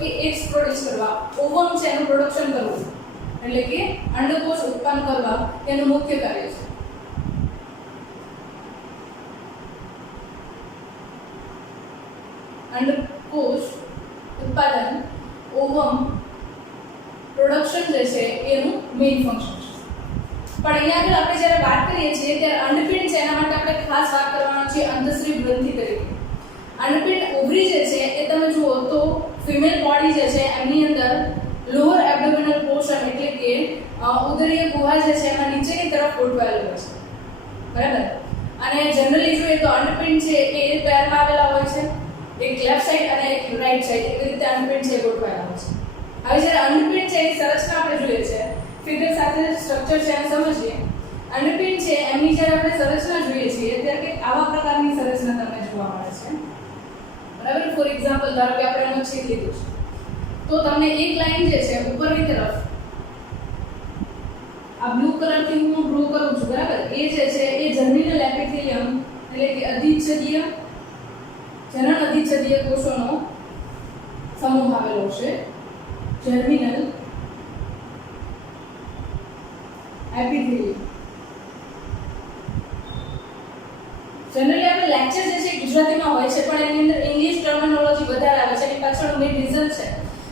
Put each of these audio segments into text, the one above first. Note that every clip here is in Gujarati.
કે એગ્સ પ્રોડ્યુસ કરવા, ઓવમ છે એનું પ્રોડક્શન કરવું, એટલે કે અંડકોષ ઉત્પન્ન કરવા એનું મુખ્ય કાર્ય છે. અંડકોષ ઉત્પાદન, ઓવમ પ્રોડક્શન જે છે એનું મેઇન ફંક્શન છે. પણ અહીંયા આગળ આપણે જ્યારે વાત કરીએ છીએ ત્યારે અંડપિંડ છે એના માટે આપણે ખાસ વાત કરવાનું છે અંતસ્ત્રી ગ્રંથિ તરીકે. અંડપિંડ ઓવરી જે છે એ તમે જુઓ તો ફિમેલ બોડી જે છે એમની અંદર લોઅર એબ્ડોમિનલ પોર્શન એટલે કે ઉદરીય ગુહા જે છે એમાં નીચેની તરફ ગોઠવાયેલું હોય છે, બરાબર. અને જનરલી જોઈએ તો અંડપિંડ છે એ પેરમાં આવેલા હોય છે, એક લેફ્ટ સાઈડ અને એક રાઈટ સાઈડ, એવી રીતે અંડપિંડ છે ગોઠવાયેલા હોય છે. હવે જ્યારે અંડપિંડ છે એની સંરચના આપણે જોઈએ છે, ફિગર સાથે સ્ટ્રક્ચર છે એને સમજીએ. અંડપિંડ છે એમની જ્યારે આપણે સંરચના જોઈએ છીએ ત્યારે કે આવા પ્રકારની સંરચના તમને જોવા મળે છે, બરાબર. ફોર એક્ઝામ્પલ ધારો કે આપણે એનો છેદ લીધો છે તો તમને એક લાઈન જે છે ઉપરની તરફ આ બ્લુ કલરથી હું ડ્રો કરું છું, બરાબર, એ જે છે એ જર્મિનલ એપિથેલિયમ એટલે કે અધિચ્છદીય જનન અધિચ્છદીય કોષોનો સમૂહ આવેલો છે. જર્મિનલ એપિથેલિયમ. જનરલી આપણે લેક્ચર જે છે ગુજરાતીમાં હોય છે પણ એની અંદર ઇંગ્લિશ ટર્મિનોલોજી વધારે આવે છે. એની પાછળનું મેઇન રીઝન છે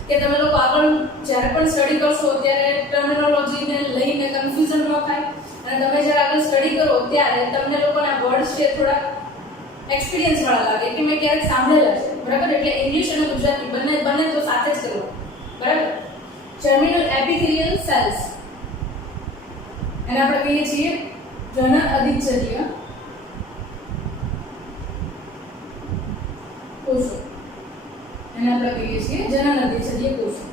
કે તમે લોકો આગળ જ્યારે પણ સ્ટડી કરશો ત્યારે ટર્મિનોલોજીને લઈને કન્ફ્યુઝન ન થાય, અને તમે જ્યારે આગળ સ્ટડી કરો ત્યારે તમને લોકોના વર્ડ્સ છે થોડા એક્સપિરિયન્સ વાળા લાગે કે મેં ક્યારેક સાંભળેલા છે, બરાબર. એટલે ઇંગ્લિશ અને ગુજરાતી બંને તો સાથે જ કરો, બરાબર. જર્મિનલ એપિથેલિયલ સેલ્સ એને આપણે કહીએ છીએ જનન અધિચ્છદીય કોષો, એને આપણે કહીએ છીએ જનન અધિચ્છદીય કોષો,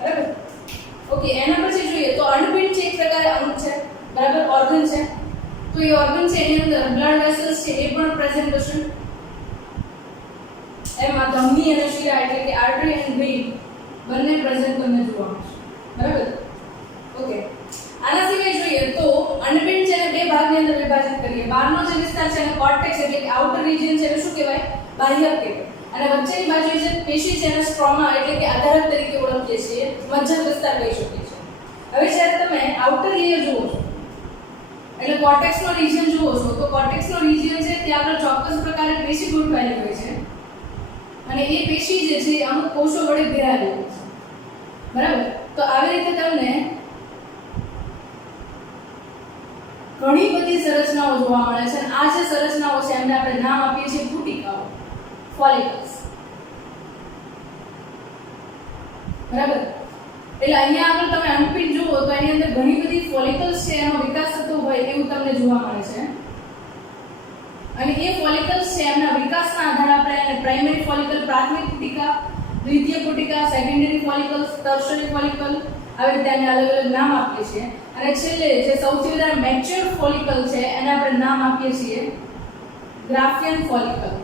બરાબર. ઓકે, એના પછી જોઈએ તો અંડપિંડ છે એક પ્રકારે અંગ છે, બરાબર, ઓર્ગન છે. તો એ ઓર્ગન છે એની અંદર બ્લડ વેસલ્સ છે એ પણ પ્રેઝન્ટ હશે. એમાં ધમની અને શિરા એટલે કે આર્ટરી એન્ડ વેઇન બંને પ્રેઝન્ટ તમને જોવા મળશે, બરાબર. ઓકે, આના સિવાય જોઈએ તો અંડપિંડ છે એને બે ભાગની અંદર વિભાજિત કરીએ. બહારનો જે વિસ્તાર છે એને કોર્ટેક્સ એટલે કે આઉટર રિજિયન છે એને શું કહેવાય? બાહ્યક કહેવાય. અને વચ્ચેની બાજુ જે પેશી છે એને સ્ટ્રોમા એટલે કે આધારક તરીકે ઓળખીએ છીએ, મજ્જા વિસ્તાર કહી શકીએ છીએ. હવે જ્યારે તમે આઉટર લેયર જુઓ છો એટલે કોર્ટેક્સનો રિજિયન જુઓ છો તો કોર્ટેક્સનો રિજિયન છે ત્યાં આગળ ચોક્કસ પ્રકારે પેશી ગોઠવાયેલી હોય છે અને એ પેશી જે છે અમુક કોષો વડે ઘેરાયેલી હોય છે, બરાબર. તો આવી રીતે તમને ઘણી બધી સંરચનાઓ જોવા મળે છે અને આ જે સંરચનાઓ છે એમને આપણે નામ આપીએ છીએ પુટિકાઓ, ફોલિકલ્સ, બરાબર. એટલે અહીંયા આગળ તમે અંડપિંડ જુઓ તો એની અંદર ઘણી બધી ફોલિકલ્સ છે એનો વિકાસ થતો હોય એવું તમને જોવા મળે છે અને એ ફોલિકલ્સ છે એમના વિકાસના આધારે આપણે એને પ્રાઇમરી ફોલિકલ, પ્રાથમિક પુટિકા, દ્વિતીય પુટિકા, સેકન્ડરી ફોલિકલ્સ, ટર્શરી ફોલિકલ આવી રીતે એને અલગ અલગ નામ આપીએ છીએ. અને છેલ્લે જે સૌથી વધારે મેચ્યોર ફોલિકલ છે એને આપણે નામ આપીએ છીએ Graafian follicle.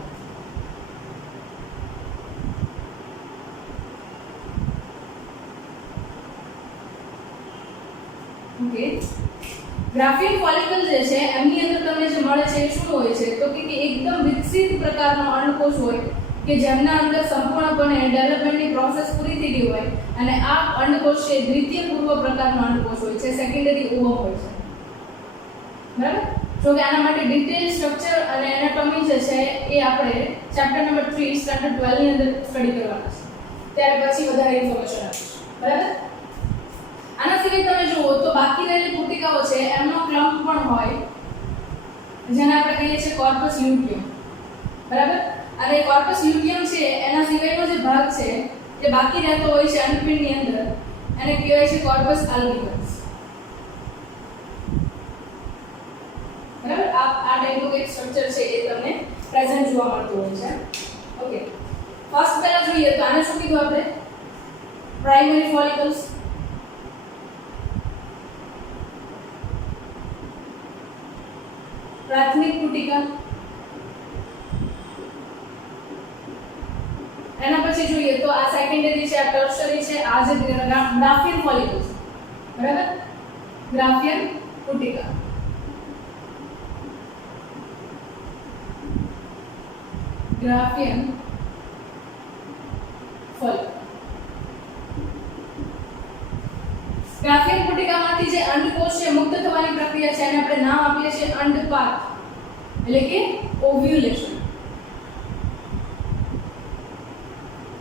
Okay, Graafian follicle જે છે એમની અંદર તમને જે મળે છે એ શું હોય છે તો કે એકદમ વિકસિત પ્રકારનો અંડકોષ હોય કે જેમના અંદર સંપૂર્ણપણે ડેવલપમેન્ટની પ્રોસેસ પૂરી થઈ ગઈ હોય અને આ અંડકોષ છે દ્વિતીય પૂર્વ પ્રકારનો અંડકોષ હોય છે, સેકન્ડરી ઓવમ હોય છે, બરાબર. જો કે આના માટે ડિટેલ સ્ટ્રક્ચર અને એનાટોમી જે છે એ આપણે ચેપ્ટર નંબર 3 સ્ટાન્ડર્ડ 12 ની અંદર સ્ટડી કરવાના છે, ત્યાર પછી વધારે ઇન્ફોર્મેશન આપીશું, બરાબર. આના સિવાય તમે જુઓ તો બાકી રહેલી પુટિકાઓ છે એમનો ક્લમ્પ પણ હોય જેને આપણે કહીએ છીએ કોર્પસ લ્યુટિયમ, બરાબર. અને કોર્પસ લ્યુટિયમ છે એના સિવાયનો જે ભાગ છે જે બાકી રહેતો હોય છે અંડપિંડની અંદર એને કહેવાય છે કોર્પસ આલ્બિકસ, બરાબર. આ ટાઈપનું એક સ્ટ્રક્ચર છે એ તમને પ્રેઝન્ટ જોવા મળતું હોય છે. ઓકે, ફર્સ્ટ પહેલા જોઈએ તો આને શું કીધું આપણે? પ્રાઇમરી ફોલિકલ્સ, પ્રાથમિક પુટિકા, એના પછી જોઈએ તો આ સેકન્ડરી છે, આ ટર્શરી છે, આ જે ગ્રાફિયન ફોલિકલ્સ, બરાબર, ગ્રાફિયન પુટિકા. ગ્રાફિયન ફોલિકલ, ગ્રાફિયન પુટિકામાંથી જે અંડકોષ છે મુક્ત થવાની પ્રક્રિયા છે એને આપણે નામ આપીએ છીએ અંડપાક એટલે કે ઓવ્યુલેશન.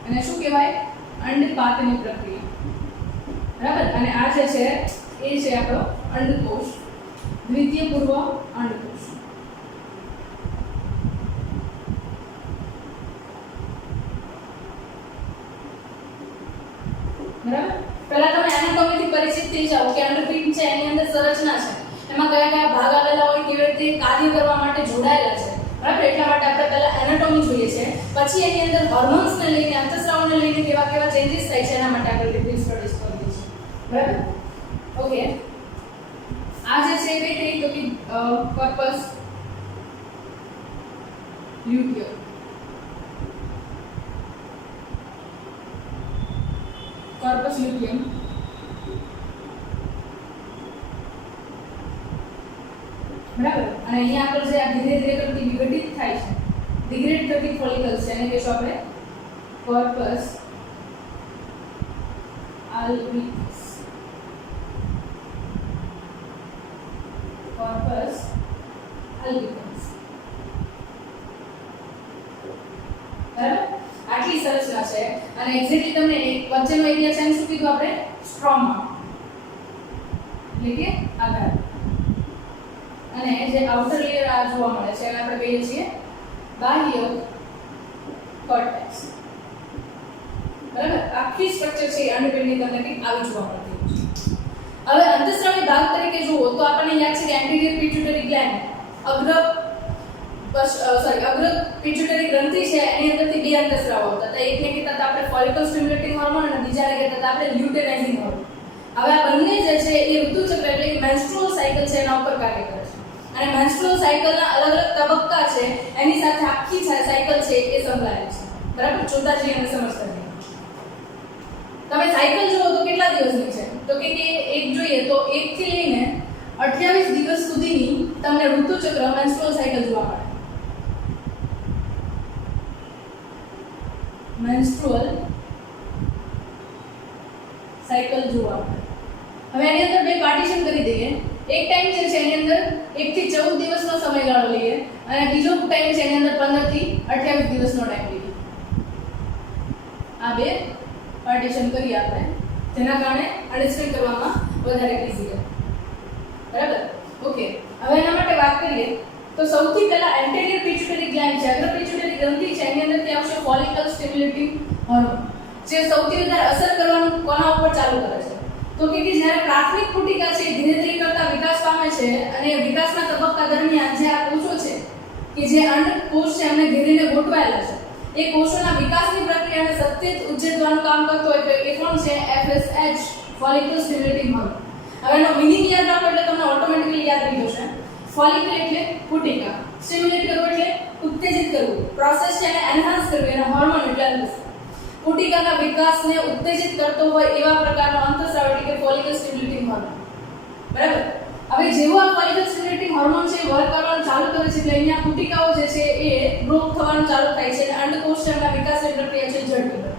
અને શું કહેવાય? અંડપાકની પ્રક્રિયા. બરાબર. અને આ જે છે એ છે આપણો અંડકોષ, દ્વિતીય પૂર્વ અંડકોષ. બરાબર. પહેલા તમે એનાટોમીથી પરિચિત થઈ જાઓ કે અંડપિંડ છે એની અંદર સંરચના છે, એમાં કયા કયા ભાગ આવેલા હોય, કેવી રીતે કાર્ય કરવા માટે જોડાયેલા છે. બરાબર. એટલા માટે આપણે પહેલા એનાટોમી જોઈએ છે, પછી એની અંદર હોર્મોન્સને લઈને, અંતઃસ્રાવને લઈને કેવા કેવા ચેન્જીસ થાય છે એના માટે આપણે ડીપ સ્ટડીઝ કરીએ છીએ. બરાબર. ઓકે. આ જે છે એ કઈ તો કે કોર્પસ લ્યુટિયમ. કોર્પસ લ્યુટિયમ બરાબર. અને અહીંયા આગળ જે આ ધીરે ધીરે કરતી વિઘટિત થાય છે, ડિગ્રેડ થતી ફોલિકલ્સ છે એને કહેશું આપણે કોર્પસ આલ્બિકસ. કોર્પસ આલ્બિકસ. બરાબર. આટલી સંરચના છે. અને એક્ઝેક્ટલી તમને વચ્ચેનો એરિયા છે એને શું કીધું આપણે? સ્ટ્રોમા એટલે કે આધાર. અને જે આઉટર લેયર આ જોવા મળે છે એને આપણે કહીએ છીએ બાહ્ય કોર્ટેક્સ. બરાબર. આખી સ્ટ્રક્ચર છે અંડપિંડની તમને કંઈક આવી જોવા મળતી છે. હવે અંતઃસ્રાવી ભાગ તરીકે જુઓ તો આપણને યાદ છે કે એન્ટીરિયર પિટ્યુટરી ગ્લેન્ડ, અગ્ર પિટ્યુટરી ગ્રંથિ છે એની અંદરથી બે અંતઃસ્રાવ આવતા હતા. એકને કહેતા હતા આપણે ફોલિકલ સ્ટિમ્યુલેટિંગ હોર્મોન અને બીજાને કહેતા હતા આપણે લ્યુટેનાઇઝિંગ હોર્મોન. હવે આ બંને જે છે એ ઋતુચક્ર એટલે કે મેન્સ્ટ્રુઅલ સાયકલ છે એના ઉપર કાર્ય કરે છે. અને મેન્સ્ટ્રુઅલ સાયકલના અલગ અલગ તબક્કા છે એની સાથે આખી સાયકલ છે એ સંકળાયેલી છે. બરાબર. જોતા જઈએ અને સમજતા જઈએ. તમે સાયકલ જુઓ તો કેટલા દિવસની છે? તો કે એક જોઈએ તો 1 થી લઈને 28 દિવસ સુધીની તમને ઋતુચક્ર મેન્સ્ટ્રુઅલ સાયકલ જોવા મળે. મેન્સ્ટ્રુઅલ સાયકલ જોવા મળે. હવે એની અંદર બે પાર્ટીશન કરી દઈએ. એક ટાઈમ જે છે એની અંદર 1 થી 14 દિવસનો સમયગાળો લઈએ અને બીજો ટાઈમ છે એની અંદર 15 થી 28 દિવસનો ટાઈમ લઈએ. આ બે પાર્ટીશન કરીએ આપણે, જેના કારણે અન્ડરસ્ટેન્ડ કરવામાં વધારે ઈઝી રહે. બરાબર. ઓકે. હવે એના માટે વાત કરીએ તો સૌથી પહેલા એન્ટેરિયર પિટ્યુટરી ગ્લેન્ડ છે, અગ્ર પિટ્યુટરી ગ્રંથિ છે, એની અંદરથી આવશે ફોલિકલ સ્ટિમ્યુલેટિંગ હોર્મોન, જે સૌથી વધારે અસર કરવાનું કોના ઉપર ચાલુ કરે છે? તો કે જ્યારે પ્રાથમિક પુટિકા છે ધીરે ધીરે કરતા વિકાસ પામે છે અને વિકાસના તબક્કા દરમિયાન જે આ કોષો છે કે જે અંડકોષ છે એમને ઘેરીને ગોઠવાયેલા છે, એ કોષોના વિકાસની પ્રક્રિયાને સતત ઉત્તેજવાનું કામ કરતો હોય તો એ કોણ છે? FSH, follicle stimulating hormone. હવે એનો મીનિંગ યાદ રાખો એટલે તમને ઓટોમેટિકલી યાદ રહી જશે. ફોલિકલ એટલે પુટિકા, સ્ટિમ્યુલેટ કરવું એટલે ઉત્તેજિત કરવું, પ્રોસેસ છે એને એન્હાન્સ કરવી, અને હોર્મોન એટલે અંતઃસ્રાવ. પુટિકાના વિકાસને ઉત્તેજિત કરતો હોય એવા પ્રકારનો અંતઃસ્રાવ એટલે કે ફોલિકલ સ્ટિમ્યુલેટિંગ હોર્મોન. બરાબર. હવે જેવો આ ફોલિકલ સ્ટિમ્યુલેટિંગ હોર્મોન છે વર્ક કરવાનું ચાલુ કરે છે એટલે અહીંયા પુટિકાઓ જે છે એ ગ્રોથ થવાનું ચાલુ થાય છે અને અંડકોષ છે એના વિકાસની પ્રક્રિયા છે ઝડપી બને.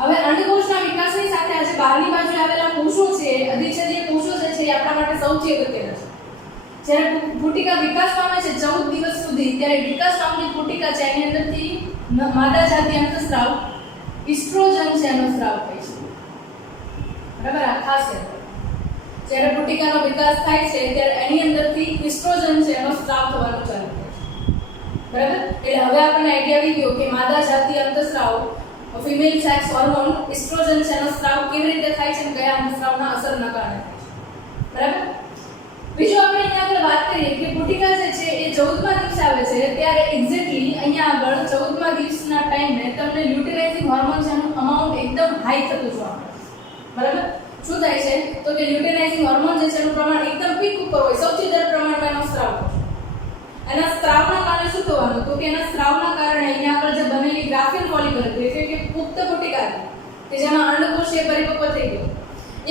હવે અંડકોષના વિકાસની સાથે આજે બહારની બાજુ આવેલા કોષો છે, અધિચ્છદીય કોષો જે છે એ આપણા માટે સૌથી અગત્યના છે. જ્યારે પુટિકા વિકાસ પામે છે 14 દિવસ સુધી, ત્યારે વિકાસ પામેલી પુટિકા છે એની અંદરથી માદા જાતિ અંતઃસ્રાવ ઇસ્ટ્રોજન છે એનો સ્રાવ થાય છે. બરાબર. આ ખાસ છે. જ્યારે પુટિકાનો વિકાસ થાય છે ત્યારે એની અંદરથી ઇસ્ટ્રોજન છે એનો સ્રાવ થવાનું ચાલુ થાય છે. બરાબર. એટલે હવે આપણને આઈડિયા આવી ગયો કે માદા જાતિ અંતઃસ્રાવ ફિમેલ સેક્સ હોર્મોન ઇસ્ટ્રોજન છે એનો સ્રાવ કેવી રીતે થાય છે અને કયા અંતઃસ્રાવના અસરના કારણે થાય છે. બરાબર. બીજું આપણે અહીંયા આગળ વાત કરીએ કે પુટિકા જે છે એ 14મા દિવસે આવે છે ત્યારે એક્ઝેક્ટલી અહીંયા આગળ 14મા દિવસના ટાઈમે તમને લ્યુટેનાઇઝિંગ હોર્મોન છે એનું અમાઉન્ટ એકદમ હાઈ થતું જોવા મળે. બરાબર. શું થાય છે તો કે લ્યુટેનાઇઝિંગ હોર્મોન જે છે એનું પ્રમાણ એકદમ પીક ઉપર હોય, સૌથી વધારે પ્રમાણમાં એનો સ્ત્રાવ થશે. એના સ્ત્રાવના કારણે શું થવાનું તો કે એના સ્ત્રાવના કારણે અહીંયા આગળ જે બનેલી ગ્રાફિયન ફોલિકલ એટલે કે પુખ્ત પુટિકા કે જેમાં અંડકોષ એ પરિપક્વ થઈ ગયો,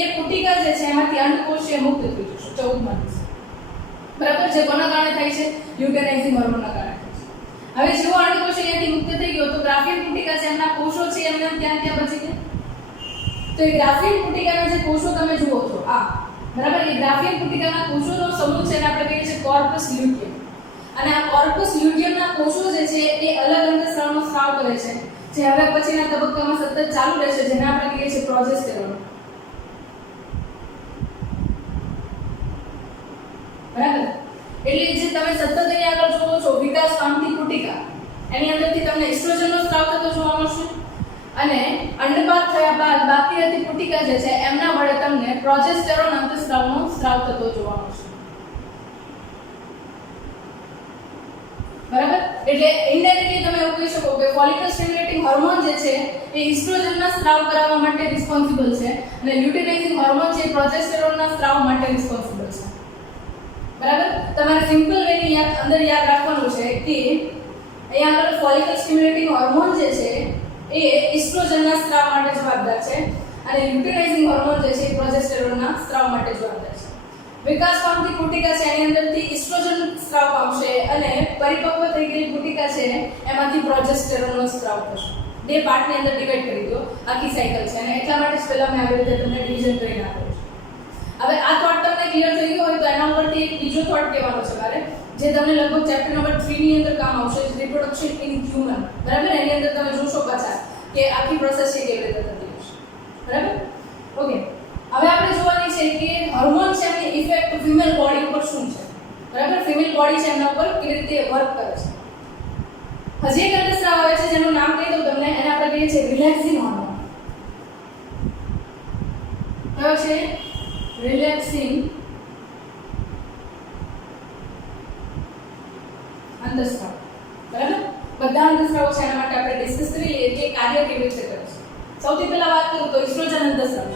એ પુટિકા જે છે એમાંથી અંડકોષ એ મુક્ત થઈ જશે 14મા દિવસે. બરાબર. જે કોના કારણે થાય છે? લ્યુટેનાઇઝિંગ હોર્મોનના કારણે થાય છે. હવે જેવો અંડકોષ અહીંયાથી મુક્ત થઈ ગયો તો ગ્રાફિયન પુટિકા છે એમના કોષો છે એમને ત્યાં બચી ગયા. તો તો એ ગ્રાફિયન પુટિકાના જે કોષો તમે જુઓ છો આ બરાબર, એ ગ્રાફિયન પુટિકાના કોષોનો સમૂહ છે અને આપણે કહીએ છીએ કોર્પસ લ્યુટિયમ. અને આ કોર્પસ લ્યુટિયમના કોષો જે છે એ અલગ અંતઃસ્રાવનો સ્રાવ કરે છે, જે હવે પછીના તબક્કામાં સતત ચાલુ રહેશે, જેને આપણે કહીએ છીએ પ્રોજેસ્ટેરોન. બરાબર, એટલે જે તમે સતત અહીં આગળ જોવો છો વિકાસ પામતી પુટિકા, એની અંદરથી તમને એસ્ટ્રોજનનો સ્રાવ થતો જોવા મળશે. અને અંડપાત થયા બાદ બાકી રહેતી પુટિકા જે છે એમના વડે તમને પ્રોજેસ્ટેરોન અંતઃસ્રાવનો સ્રાવ થતો જોવા મળશે. બરાબર, એટલે ઇનડાયરેક્ટલી તમે એવું કહી શકો કે ફોલિકલ સ્ટિમ્યુલેટિંગ હોર્મોન જે છે એ એસ્ટ્રોજનના સ્રાવ કરાવવા માટે રિસ્પોન્સિબલ છે અને લ્યુટિનાઇઝિંગ હોર્મોન છે પ્રોજેસ્ટેરોનના સ્રાવ માટે રિસ્પોન્સિબલ છે. બરાબર, તમારે સિમ્પલ વેની અંદર યાદ રાખવાનું છે કે અહીંયા આગળ ફોલિકલ સ્ટિમ્યુલેટિંગ હોર્મોન જે છે એ એસ્ટ્રોજનના સ્રાવ માટે જવાબદાર છે અને લ્યુટિનાઇઝિંગ હોર્મોન જે છે એ પ્રોજેસ્ટેરોનના સ્રાવ માટે જવાબદાર છે. વિકાસ પામતી પુટિકા છે એની અંદરથી એસ્ટ્રોજન સ્રાવ પામશે અને પરિપક્વ થઈ ગયેલી પુટિકા છે એમાંથી પ્રોજેસ્ટેરોનનો સ્રાવ થશે. બે પાર્ટની અંદર ડિવાઈડ કરી દો, આખી સાયકલ છે અને એટલા માટે જ પહેલા મેં આવી રીતે તમને ડિવિઝન કરીને આપ્યું છે. હવે આ થોટ તમને ક્લિયર થઈ ગયો હોય તો એના ઉપરથી એક બીજો થોટ કહેવાનો છે મારે, જે તમને લગભગ ચેપ્ટર નંબર 3 ની અંદર કામ આવશે, રિપ્રોડક્શન ઇન હ્યુમન. બરાબર, એની અંદર તમે જોશો પાછા કે આખી પ્રોસેસ છે કેવી રીતે થતી હશે. બરાબર, ઓકે. હવે આપણે જોવાની છે કે હોર્મોન છે એની ઇફેક્ટ ફિમેલ બોડી ઉપર શું છે. બરાબર, ફિમેલ બોડી છે એના ઉપર કેવી રીતે વર્ક કરે છે. હજી એક અંતઃસ્રાવ આવે છે જેનું નામ કહી દઉં તમને, એને આપણે કહીએ છીએ રિલેક્સિન હોર્મોન. કયો છે? રિલેક્સિન અંતઃસ્રાવ. બરાબર, બધા અંતઃસ્રાવ છે એના માટે આપણે ડિસ્કસ કરી લઈએ કે કાર્ય કેવી રીતે કરે છે. સૌથી પહેલા વાત કરું તો એસ્ટ્રોજન અંતઃસ્રાવ.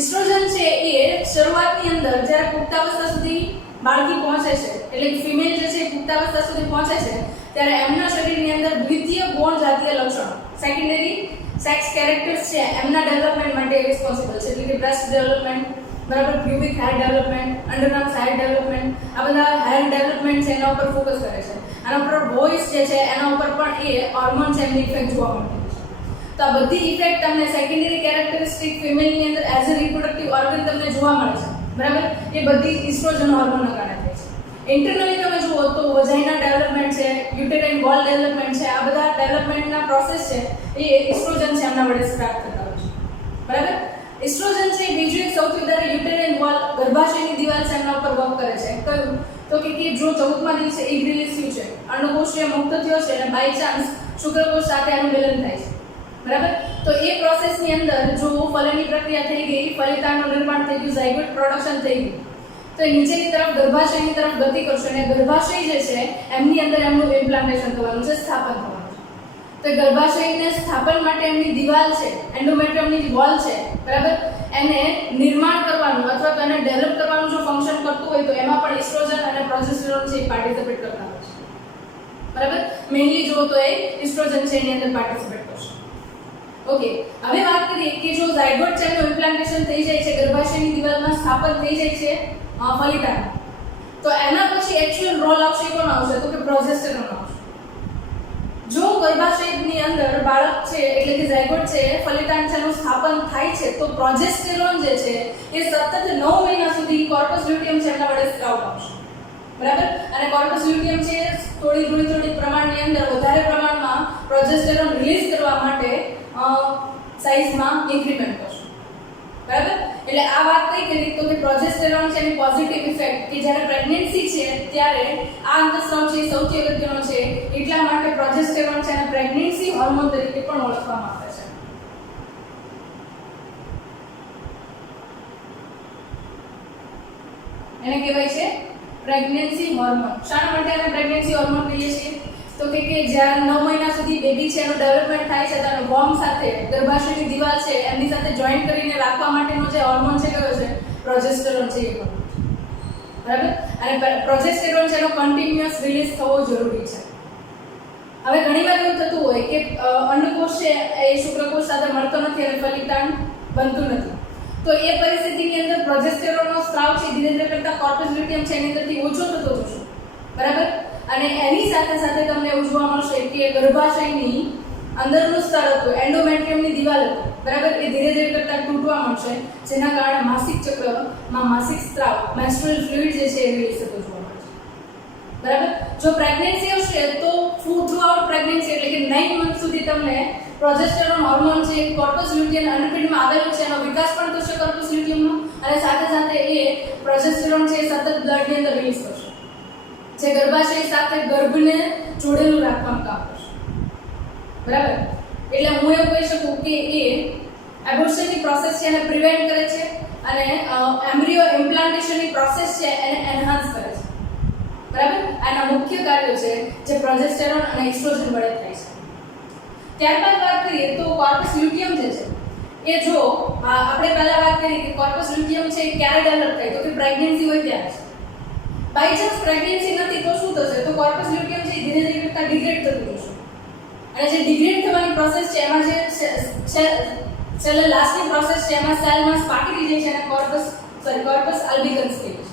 એસ્ટ્રોજન છે એ શરૂઆતની અંદર જ્યારે પુખ્તાવસ્થા સુધી બાળકી પહોંચે છે, એટલે કે ફિમેલ જે છે પુખ્તાવસ્થા સુધી પહોંચે છે, ત્યારે એમના શરીરની અંદર દ્વિતીય ગૌણ જાતીય લક્ષણો, સેકન્ડરી સેક્સ કેરેક્ટર્સ છે એમના ડેવલપમેન્ટ માટે રિસ્પોન્સિબલ છે. એટલે કે બ્રેસ્ટ ડેવલપમેન્ટ, બરાબર, પ્યુબિક હેર ડેવલપમેન્ટ, અંડરઆર્મ્સ હેર ડેવલપમેન્ટ, આ બધા હેર ડેવલપમેન્ટ છે એના ઉપર ફોકસ કરે છે. આના ઉપર વોઇસ જે છે એના ઉપર પણ એ હોર્મોન છે એમની ઇફેક્ટ જોવા મળતી છે. તો આ બધી ઇફેક્ટ તમને સેકન્ડરી કેરેક્ટરિસ્ટિક ફિમેલની અંદર એઝ અ રિપ્રોડક્ટિવ ઓર્ગન તમને જોવા મળે છે. બરાબર, એ બધી એસ્ટ્રોજન હોર્મોનના કારણે થાય છે. ઇન્ટરનલી તમે જુઓ તો વજાઇના ડેવલપમેન્ટ છે, યુટેરાઇન વોલ ડેવલપમેન્ટ છે, આ બધા ડેવલપમેન્ટના પ્રોસેસ છે એ એસ્ટ્રોજન છે એમના વડે સ્ટાર્ટ થતા હોય છે. બરાબર, એસ્ટ્રોજન છે બીજું એક સૌથી વધારે યુટેરાઇન વોલ, ગર્ભાશયની દિવાલ છે એમના ઉપર વર્ક કરે છે. કયું? તો કે જો 14મા દિવસે એગ રિલીઝ થયું છે, અંડકોષ મુક્ત થયો છે અને બાય ચાન્સ શુક્રકોષ સાથે આનું મિલન થાય છે. બરાબર, તો એ પ્રોસેસની અંદર જો ફલનની પ્રક્રિયા થઈ ગઈ, ફલિતાંડનું નિર્માણ થઈ ગયું, ઝાયગોટ પ્રોડક્શન થઈ ગયું, તો એ નીચેની તરફ ગર્ભાશયની તરફ ગતિ કરશે અને ગર્ભાશય જે છે એમની અંદર એમનું ઇમ્પ્લાન્ટેશન થવાનું છે, સ્થાપન થવાનું છે. તો ગર્ભાશયને સ્થાપન માટે એમની દિવાલ છે, એન્ડોમેટ્રિયમની વોલ છે, બરાબર, એને નિર્માણ કરવાનું અથવા તો એને ડેવલપ કરવાનું જો ફંક્શન કરતું હોય તો એમાં પણ એસ્ટ્રોજન અને પ્રોજેસ્ટેરોન છે પાર્ટિસિપેટ કરતા હોય છે. બરાબર, મેઇનલી જો તો એ એસ્ટ્રોજન છે એની અંદર પાર્ટિસિપેટ કરશે. ઓકે, હવે વાત કરીએ કે જો ઝાયગોટ છે એનું ઇમ્પ્લાન્ટેશન થઈ જાય છે, ગર્ભાશયની દિવાલમાં સ્થાપન થઈ જાય છે ફલિતાંડ, તો એના પછી એક્ચ્યુઅલ રોલ આવશે કોણ આવશે? તો કે પ્રોજેસ્ટેરોન આવશે. જો ગર્ભાશયની અંદર બાળક છે એટલે કે ઝાયગોટ છે ફલિતાંડ છે એનું સ્થાપન થાય છે, તો પ્રોજેસ્ટેરોન જે છે એ સતત 9 મહિના સુધી કોર્પસ લ્યુટિયમ છે એમના વડે સ્ત્રાવ પામશે. બરાબર, અને કોર્પસ લ્યુટિયમ છે થોડી પ્રમાણની અંદર વધારે પ્રમાણમાં પ્રોજેસ્ટેરોન રિલીઝ કરવા માટે સાઇઝમાં ઇન્ક્રીમેન્ટ કરશે. બરાબર, એટલે આ વાત કઈ કરી તો કે પ્રોજેસ્ટેરોન છે એની પોઝિટિવ ઇફેક્ટ કે જ્યારે પ્રેગ્નન્સી છે ત્યારે આ અંતઃસ્રાવ છે સૌથી અગત્યનો છે, એટલા માટે પ્રોજેસ્ટેરોન છે અને પ્રેગ્નન્સી હોર્મોન તરીકે પણ ઓળખવામાં આવે છે. એને કહેવાય છે પ્રેગ્નન્સી હોર્મોન. શા માટે એને પ્રેગ્નન્સી હોર્મોન કહીએ છીએ? તો કે જ્યારે 9 મહિના સુધી બેબી છે એનું ડેવલપમેન્ટ થાય છે, ત્યારે વોર્મ સાથે ગર્ભાશયની દિવાલ છે એમની સાથે જોઈન્ટ કરીને રાખવા માટેનો જે હોર્મોન છે કયો છે? પ્રોજેસ્ટેરોન છે એ હોર્મોન. બરાબર, અને પ્રોજેસ્ટેરોન છે એનો કન્ટિન્યુઅસ રિલીઝ થવો જરૂરી છે. હવે ઘણીવાર એવું થતું હોય કે અંડકોષ છે એ શુક્રકોષ સાથે મળતો નથી અને ફલિતાંડ બનતું નથી, તો એ પરિસ્થિતિની અંદર પ્રોજેસ્ટેરોનનો સ્ત્રાવ છે ધીરે ધીરે કરતા કોર્પસ લ્યુટિયમ છે એની અંદરથી ઓછો થતો જશે. બરાબર, અને એની સાથે સાથે તમને એવું જોવા મળશે કે ગર્ભાશયની અંદરનું સ્તર હતું, એન્ડોમેટ્રિયમની દિવાલ હતી, બરાબર, એ ધીરે ધીરે કરતા તૂટવા માંડશે, જેના કારણે માસિક ચક્રમાં માસિક સ્ત્રાવ મેન્સ્ટ્રુઅલ ફ્લુઇડ જે છે એ રિલીઝ થતો જોવા મળશે. બરાબર, જો પ્રેગ્નન્સી હશે તો થ્રુ આઉટ પ્રેગ્નન્સી એટલે કે 9 મંથ સુધી તમને પ્રોજેસ્ટેરોન હોર્મોન છે કોર્પસ લ્યુટિયમ અંડરપિંડમાં આવેલો છે, એનો વિકાસ પણ થશે કોર્પસ લ્યુટિયમમાં, અને સાથે સાથે એ પ્રોજેસ્ટેરોન છે સતત બ્લડની અંદર રિલીઝ થશે, જે ગર્ભાશય સાથે ગર્ભને જોડેલું રાખવાનું કામ કરશે. બરાબર, એટલે હું એવું કહી શકું કે એ એબોર્શનની પ્રોસેસ છે એને પ્રિવેન્ટ કરે છે અને એમ્બ્રિયો ઇમ્પ્લાન્ટેશનની પ્રોસેસ છે એને એન્હાન્સ કરે છે. બરાબર, આના મુખ્ય કાર્યો છે જે પ્રોજેસ્ટેરોન અને એસ્ટ્રોજન વડે થાય છે. ત્યારબાદ વાત કરીએ તો કોર્પસ લ્યુટિયમ જે છે એ જો આપણે પહેલા વાત કરી કે કોર્પસ લ્યુટિયમ છે ક્યારે ડેવલપ થાય તો કે પ્રેગ્નન્સી હોય ત્યારે છે. બાય ચાન્સ પ્રેગ્નન્સી નથી તો શું થશે તો કોર્પસ લ્યુટિયમ છે ધીરે ધીરે કરતા ડિગ્રેડ થતું જશે, અને જે ડિગ્રેડ થવાની પ્રોસેસ છે એમાં જે છેલ્લે લાસ્ટની પ્રોસેસ છે એમાં સેલમાં સ્પાર્ક થઈ જાય છે અને કોર્પસ આલ્બિકન્સ કહે છે.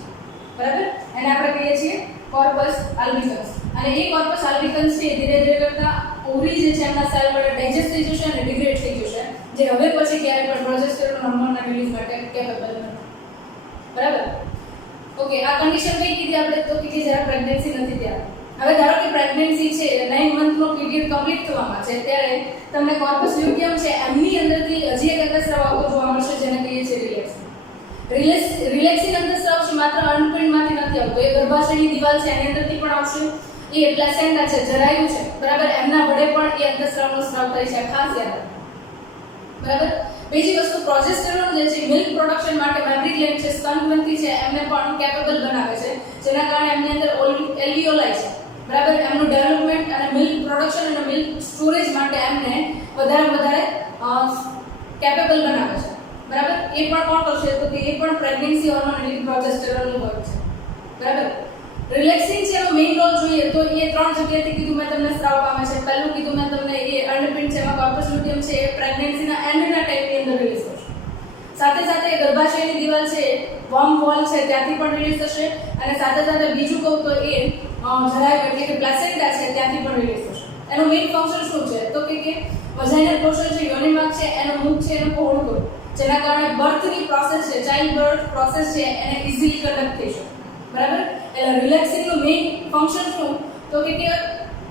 બરાબર, એને આપણે કહીએ છીએ કોર્પસ આલ્બિકન્સ, અને એ કોર્પસ આલ્બિકન્સ છે ધીરે ધીરે કરતા ઓરી જે છે એમના સેલ વડે ડાયજેસ્ટ થઈ જશે અને ડિગ્રેડ થઈ જશે, જે હવે પછી ક્યારે પણ પ્રોજેસ્ટેરોન હોર્મોનના રિલીઝ માટે કેપેબલ નથી. બરાબર, ઓકે, આ કન્ડિશન કઈ કીધી આપણે તો કે જ્યારે પ્રેગ્નન્સી નથી ત્યારે. હવે ધારો કે પ્રેગ્નન્સી છે 9 મંથનો પીરિયડ કમ્પ્લીટ થવામાં છે ત્યારે તમને કોર્પસ લ્યુટિયમ છે એમની અંદરથી હજી એક અંતઃસ્રાવ આવતો જોવા મળશે જેને કહીએ છીએ રિલેક્સિન અંતઃસ્રાવ છે માત્ર અંડપિંડમાંથી નથી આવતો, એ ગર્ભાશયની દિવાલ છે એની અંદરથી પણ આવશે, એ પ્લેસેન્ટા છે જરાયુ છે બરાબર એમના વડે પણ એ અંતઃસ્રાવનો સ્રાવ થાય છે, ખાસ યાદ રાખો. બરાબર, બીજી વસ્તુ પ્રોજેસ્ટેરોન જે છે મિલ્ક પ્રોડક્શન માટે મેમરી ગ્લેન્ડ છે સ્તનગ્રંથિ છે એમને પણ કેપેબલ બનાવે છે, જેના કારણે એમની અંદર એલ્વિયોલાઈ છે બરાબર એમનું ડેવલપમેન્ટ અને મિલ્ક પ્રોડક્શન અને મિલ્ક સ્ટોરેજ માટે એમને વધારે કેપેબલ બનાવે છે. બરાબર, એ પણ કોણ કરશે તો કે એ પણ પ્રેગ્નન્સી હોર્મોન એટલે પ્રોજેસ્ટેરોનનું વર્ક છે. બરાબર, રિલેક્સિન છે એનો મેઇન રોલ જોઈએ તો એ 3 જગ્યાએથી કીધું મેં તમને સ્ત્રાવ પામે છે. પહેલું કીધું મેં તમને એ અંડપિંડ છે એમાં કોર્પસ લ્યુટિયમ છે એ પ્રેગ્નન્સીના એન્ડના ટાઈમની અંદર રિલીઝ થશે, સાથે સાથે ગર્ભાશયની દિવાલ છે વોર્મ વોલ છે ત્યાંથી પણ રિલીઝ થશે, અને સાથે સાથે બીજું કહું તો એ જરાયુ એટલે કે પ્લેસેન્ટા છે ત્યાંથી પણ રિલીઝ થશે. એનું મેઇન ફંક્શન શું છે તો કે વજાઇનલ પોર્શન છે યોનિમાર્ગ છે એનો મુખ છે એનું પહોળું કરવું, જેના કારણે બર્થની પ્રોસેસ છે ચાઇલ્ડ બર્થ પ્રોસેસ છે એને ઇઝીલી કન્ડક્ટ થઈ શકે. બરાબર, એટલે રિલેક્સિંગનું મેઇન ફંક્શન શું તો કે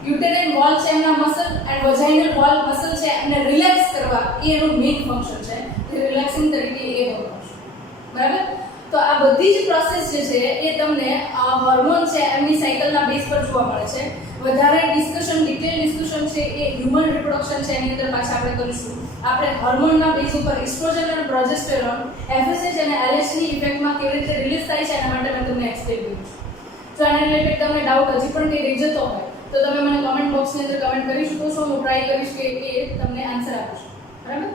યુટેરાઇન વોલ છે એમના muscle and vaginal wall muscle છે એમને રિલેક્સ કરવા એ એનું મેઇન ફંક્શન છે, જે રિલેક્સિંગ તરીકે એ વર્ક કરશે. બરાબર, તો આ બધી જ પ્રોસેસ જે છે એ તમને હોર્મોન છે એમની સાયકલના બેઝ પર જોવા મળે છે. વધારે ડિસ્કશન ડિટેલ ડિસ્કશન છે એ હ્યુમન રિપ્રોડક્શન છે એની અંદર પાછા આપણે કરીશું. આપણે હોર્મોનના બેઝ ઉપર એસ્ટ્રોજન અને પ્રોજેસ્ટેરોન FSH અને LH ની ઇફેક્ટમાં કેવી રીતે રિલીઝ થાય છે એના માટે મેં તમને એક્સપ્લેન કર્યું છે. જો આના રિલેટેડ તમને ડાઉટ હજી પણ કંઈ રહી જતો હોય તો તમે મને કમેન્ટ બોક્સની અંદર કમેન્ટ કરી શકો છો, હું ટ્રાય કરીશ કે એ તમને આન્સર આપીશ. બરાબર.